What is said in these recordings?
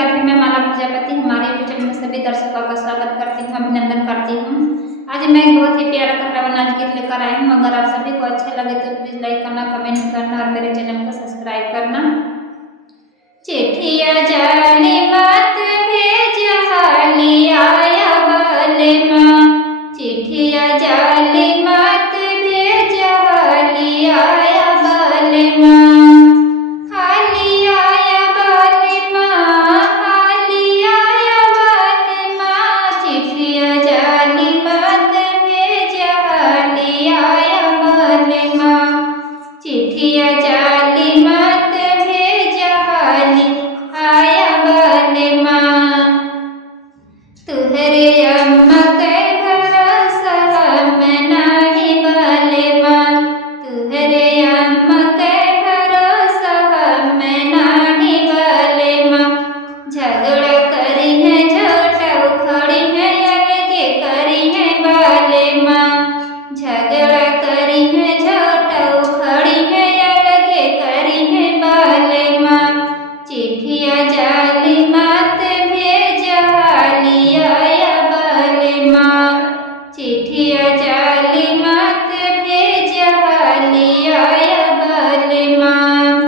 राधे। मैं माला प्रजापति हमारे YouTube channel में सभी दर्शकों का स्वागत करती हूँ, अभिनंदन करती हूँ। आज मैं एक बहुत ही प्यारा कपड़ा नाच गीत लेकर आई हूँ। अगर आप सभी को अच्छा लगे तो प्लीज लाइक करना, कमेंट करना और मेरे चैनल को सब्सक्राइब करना। चिट्ठिया जाने मत भेज हाली आया वाले माँ, चिट्ठिया जाने मत भेज हाली आया वाले माँ, हाली आया वाले माँ, हाली आया वाले माँ, चिट्ठिया जाने मत भेज हाली आया वाले माँ, चिट्ठिया जाने मत भेज हाली आया वाले माँ। तुहरे अम्मा के भरोसा हम नाही वाले माँ, तुहरे अम्मा के भरोसा हम नाही वाले माँ। झगड़ा करी है झोटा उखड़ी है अलगे करी है वाले माँ, झगड़ा करी है झोटा उखड़ी है अलगे करी है वाले माँ। चिट्ठिया जाली मत भेज हाली आया वाले माँ, चिट्ठिया जाली मत भेज हाली आया वाले माँ।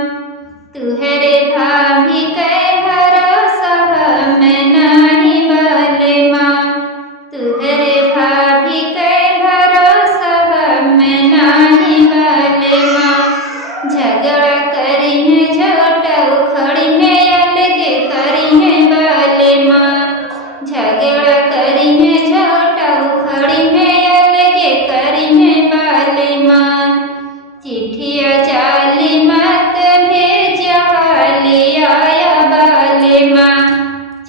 तुहरे भाभी के भरोसा हम नाही वाले माँ, तुहरे भाभी के भरोसा हम नाही वाले माँ। झगड़ा करी है झोटा उखड़ी है अलगे करी है वाले माँ, झगड़ा करी है झोटा उखड़ी है अलगे करी है वाले माँ। चिट्ठिया जाली मत भेज हाली आया वाले माँ,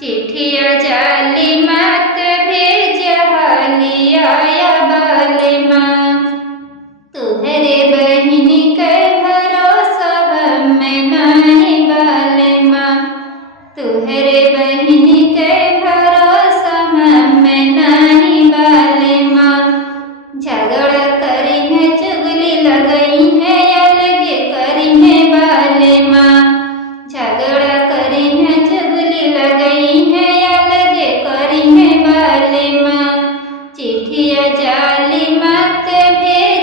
चिट्ठिया जाली मत भेज हाली आया वाले माँ। तुहरे बहिनी के भरोसा हम नाही वाले माँ, तुहरे बहिनी के भरोसा हम नाही वाले माँ। झगड़ा करी है चुगली लगई है अलगे करी है वाले माँ, झगड़ा करी है चुगली लगई है अलगे करी है वाले माँ। चिट्ठिया जाली मत भेज